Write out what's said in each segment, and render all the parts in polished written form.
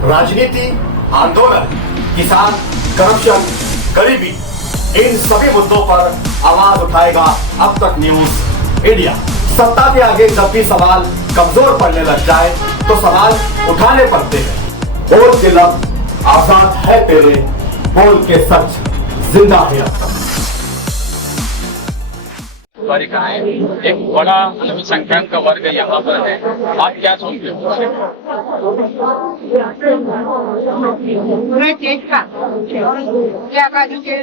राजनीति, आंदोलन, किसान, करप्शन, गरीबी, इन सभी मुद्दों पर आवाज उठाएगा अब तक न्यूज इंडिया। सत्ता के आगे जब भी सवाल कमजोर पड़ने लग जाए तो सवाल उठाने पड़ते हैं। बोल के लब आजाद है तेरे, बोल के सच जिंदा है अब तक। एक बड़ा अल्पसंख्यक का वर्ग यहाँ पर है, आप क्या सोचते हो? पूरे देश का आबादी के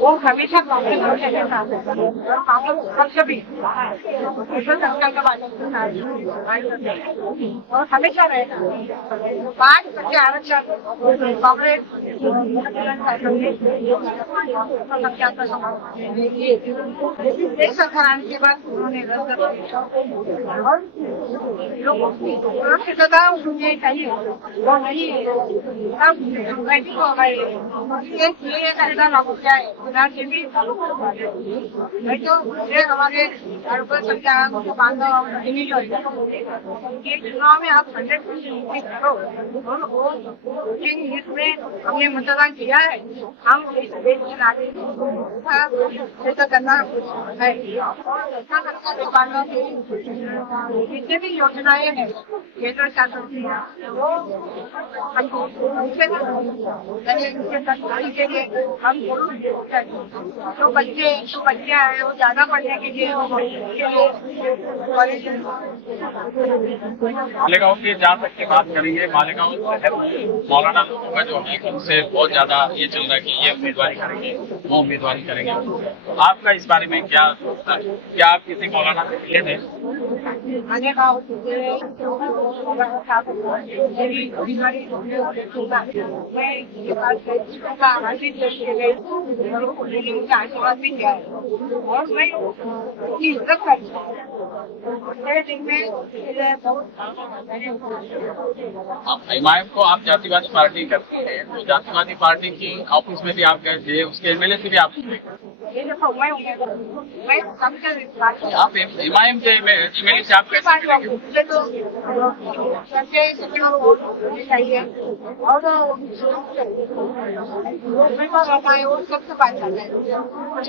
वो हमेशा कांग्रेस के साथ है और कांग्रेस कभी संख्या का और हमेशा रहेगा। 5% आरक्षण कांग्रेस संख्या का देश सरकार आने के बाद उन्होंने रद्द कर दिया और लोगों की सुरक्षितता उन्हें चाहिए वो नहीं अब वैसे को हमारे ये कायदा लागू किया है विधान के भी नहीं तो ये हमारे अल्पसंख्यक संख्या बांधव नहीं जो ये चुनाव में आप 100% करो और वो इसमें हमने मतदान किया है। हम इस देश के नागरिक ऐसा करना है और जितने भी योजनाएं हैं केंद्र शासन की वो के लिए हम जो बच्चे आए वो ज्यादा पढ़ने के लिए कॉलेज मालेगांव की जहाँ तक की बात करेंगे, मालेगांव शहर मौलाना लोगों का जो है उनसे बहुत ज्यादा ये चल रहा है कि ये उम्मीदवारी करेंगे वो उम्मीदवारी करेंगे। आपका इस बारे में क्या सोचता है? क्या आप किसी मौलाना से मिले थे? मालेगांव आशीर्वाद भी किया है और मैं इज्जत करती हूँ। हिमायत को आप जातिवादी पार्टी करती है, तो जातिवादी पार्टी की ऑफिस में भी आप गए थे, उसके एमएलए से भी आप आप हिमायत के एमएलए से आप कैसे चाहिए और सबसे बात करते हैं।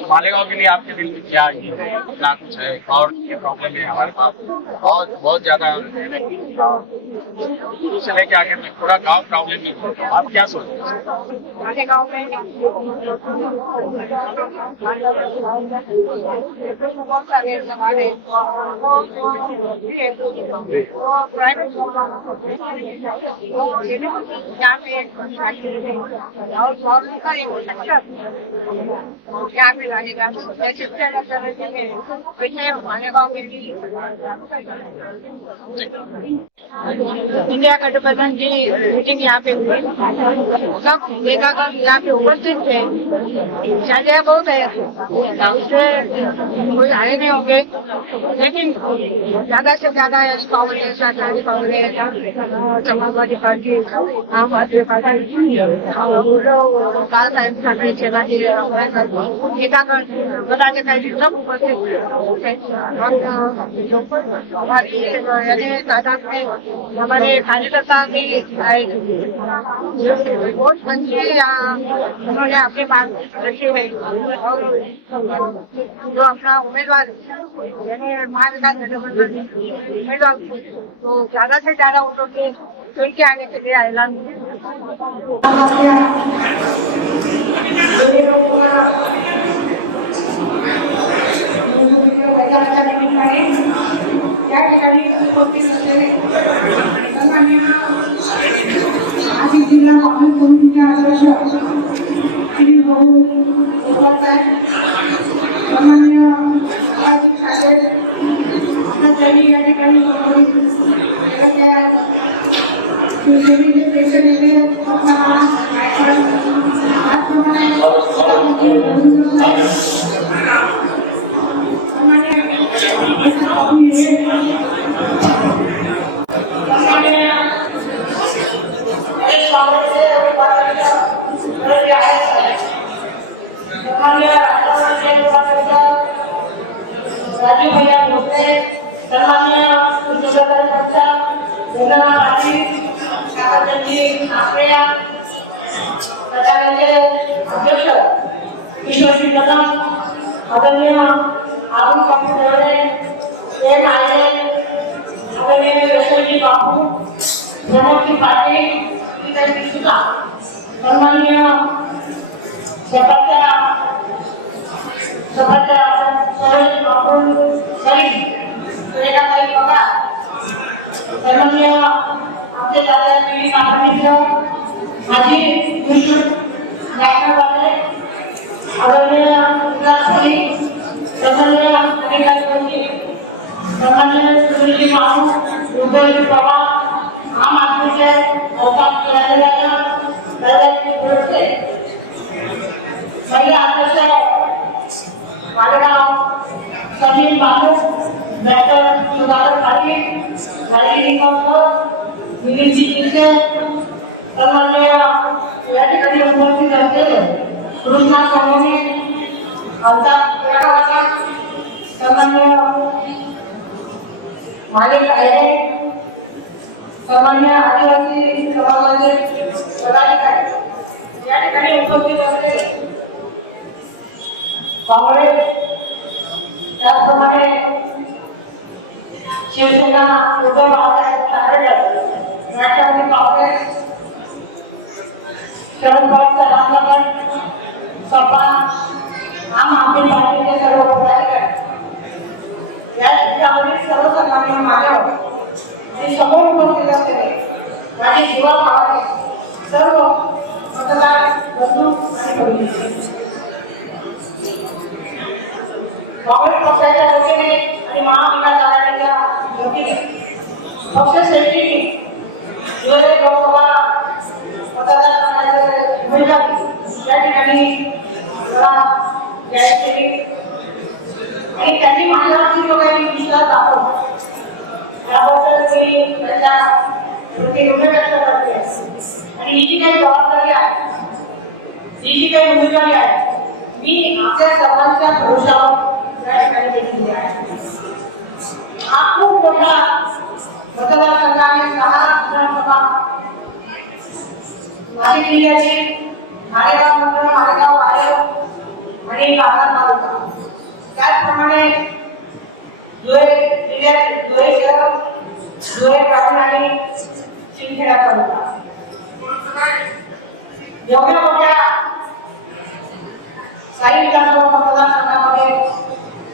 मालेगांव के लिए आपके दिल में क्या इतना कुछ है और ये प्रॉब्लम है हमारे पास और बहुत ज्यादा से लेके आगे तक पूरा गाँव प्रॉब्लम में, आप क्या सोचते हैं? मालेगांव में बहुत सारे हमारे प्राइवेट यहाँ पे और गवर्नमेंट का एक सेक्टर यहाँ पे लगेगा वैसे मालेगांव में भी इंडिया गठबंधन की मीटिंग यहाँ पे हुई, सब नेतागण यहाँ पे उपस्थित थे। जगह बहुत है, उससे कोई आए नहीं होंगे, लेकिन ज्यादा से ज्यादा कांग्रेस, आजादी कांग्रेस, समाजवादी पार्टी, आम आदमी पार्टी, बाला साहेब ठाकरे सेवाजी नेतागण पदाधिकारी सब उपस्थित थे। हमारी तादाद में हमारे कार्यकर्ता भी आए, वोट बंदी उन्होंने अपने पास रखे हुए और जो अपना उम्मीदवार यानी महाविकास गठबंधन उम्मीदवार तो ज्यादा से ज्यादा वोटों के चुन के आने के लिए ऐलान नाशिक जिल्हा काँग्रेस समितीचे अध्यक्ष श्री भाऊ सामान्य या ठिकाणी शिवसेनेचे प्रेक्षक राजू भैया भोसले, सन्माननीय पाटील, सामाजिक आपल्या प्रचाराचे अध्यक्ष किशोरजी कदम, आदरणीय अरुण बापू देवरे, एम आयले, आदरणीय यशवंतजी बापू, प्रमोदजी पाटील इत्यादी सुद्धा सन्माननीय सभाच्या सरळ बापू सरी सुरेखाताई पगार, सन्माननीय आमचे दादा पिढी मातामित्र माजी विष्णू नायकवाडे, आदरणीय विकासली, सन्माननीय अनिता जोशी, सन्माननीय सुनीलजी मानू, उदयजी पवार, आम आदमीचे अवकाश दादाजी गोडसे, महिला अध्यक्ष मालेगाव समीर बानू, डॉक्टर सुधाकर पाटील, मालिनी निकमकर, विनीतजी शिंदे, सन्माननीय या ठिकाणी उपस्थित असलेले कृष्णा सोनवणे, अल्ताफ पेडावाला, सन्माननीय मालिक आयरे, सन्माननीय आदिवासी समाजाचे पदाधिकारी या ठिकाणी उपस्थित असलेले काँग्रेस, त्याचप्रमाणे शिवसेना, उद्धव बाळासाहेब ठाकरे, राष्ट्रवादी काँग्रेस, शरद पवार रामनगर, सपा, आम आदमी पार्टीचे सर्व पदाधिकारी, या ठिकाणी सर्वसामान्य मानव आणि समोर उपस्थित असलेले माझे युवा भावाचे सर्व मतदार बंधू आणि भगिनी, काँग्रेस पक्षाच्या वतीने आणि महाविकास आघाडीच्या वतीने पक्ष सैनिकी जुलै लोकसभा मतदारसंघाचे उमेदवार या ठिकाणी जाहीर केली आणि त्यांनी माझ्यावरती जो काही विश्वास दाखवला त्याबद्दल मी त्याच्या प्रति ऋण व्यक्त करते आणि ही जी काही जबाबदारी आहे, ही जी काही उमेदवारी आहे, मी आपल्या सर्वांच्या भरोशावर या ठिकाणी घेतलेली आहे. हा खूप मोठा मतदारसंघ आहे. 6 विधानसभा नाशिक जिल्ह्याची मालेगाव मंडळ, मालेगाव आयोग आणि कागद तालुका, त्याचप्रमाणे धुळे जिल्ह्यात धुळे शहर, धुळे ग्रामीण आणि शिंदखेडा तालुका, एवढ्या मोठ्या काही विधानसभा मतदारसंघामध्ये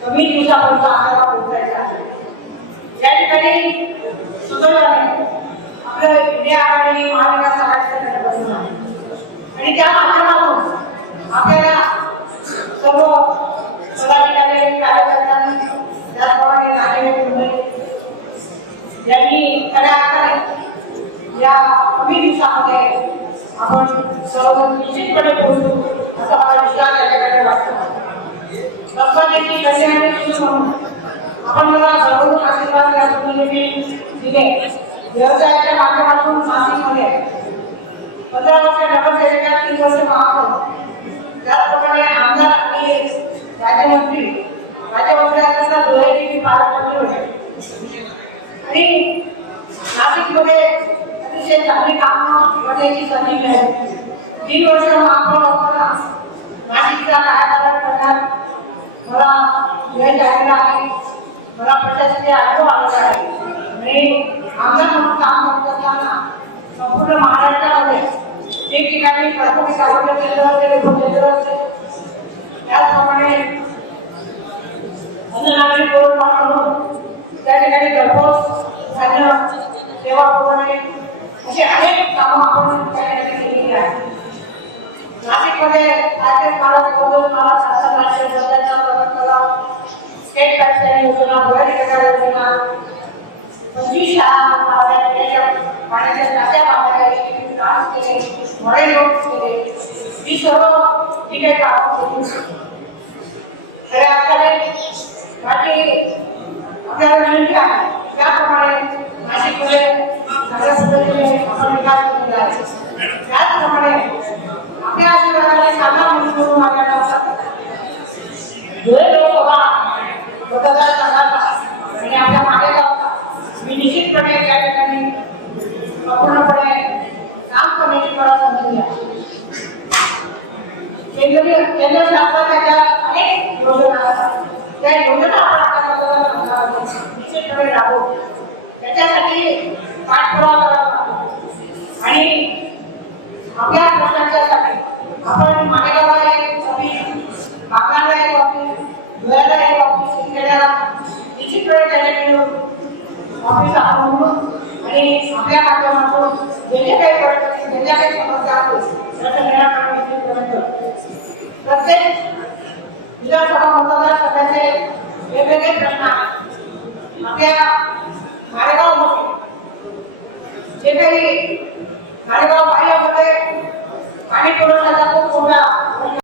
कमी दिवसापर्यंत आम्हाला पोहोचायचं आहे. या ठिकाणी सुदैवाने आपलं इंडिया आघाडी महाविकास आघाडीचं बसून आहे आणि त्या माध्यमातून आपल्याला सर्व पदाधिकारी, कार्यकर्त्यांनी, त्याचप्रमाणे यांनी खऱ्या अर्थाने या कमी दिवसामध्ये आपण सर्वजण निश्चितपणे पोहोचू असा मला विश्वास या ठिकाणी वाटतो. लक्षात कल्याण म्हणून आपण मला सर्वजण आशीर्वाद या दिले. व्यवसायाच्या माध्यमातून नाशिकमध्ये 15 वर्ष नगरसेविका, 3 वर्ष महापौर, त्याचप्रमाणे आमदार आणि राज्यमंत्री असताना धुळेची पालकमंत्री होते आणि नाशिकमध्ये अतिशय चांगली कामं करण्याची संधी मिळाली. 3 वर्ष महापौर असताना नाशिकचा कायापालट करण्यात मला वेळ झालेला आहे. मला प्रशासकीय अनुभव आलेला आहे आणि आमदार म्हणून काम करत असताना संपूर्ण महाराष्ट्रामध्ये ठिकठिकाणी प्राथमिक आरोग्य केंद्र असेल, उपकेंद्र असेल, त्याचप्रमाणे अन्ननागरिक पुरवठा म्हणून त्या ठिकाणी घरपोच धान्य सेवा पुरवणे अशी अनेक कामं आपण त्या ठिकाणी केलेली आहेत. नाशिकमध्ये स्टेट बँक योजना, योजना, 25 शाळा पाण्याच्या टाक्या बांधल्या, मॉडेल रोड केले, ही सर्व जी काही कामं खऱ्या अर्थाने माझी आपल्याला विनंती आहे त्याप्रमाणे नाशिकमध्ये चांगल्या पद्धतीने आपण विकास केलेला आहे. त्याचप्रमाणे आपल्या आशीर्वादाने साधा म्हणून आपल्याला धुळे लोकसभा मतदारसंघाचा आणि आपल्या मालेगावचा मी निश्चितपणे त्या ठिकाणी पाठपुरावा करावा लागतो. आणि आपल्या प्रश्नांच्यासाठी आपण मालेगावला एक ऑफिस, कागदाला एक ऑफिस, धुळ्याला एक ऑफिस, शिंदेला निश्चितपणे त्याने मिळून ऑफिस आपण म्हणून आणि आपल्या माध्यमातून जे जे काही प्रश्न, जे ज्या काही समस्या असतील त्याचं निराकरण निश्चितपणे करू. प्रत्येक विधानसभा मतदारसंघाचे वेगवेगळे प्रश्न आहेत. आपल्या मालेगावमध्ये जे काही मालेगाव पाहिल्यामध्ये पाणी पुरवठ्याचा खूप मोठा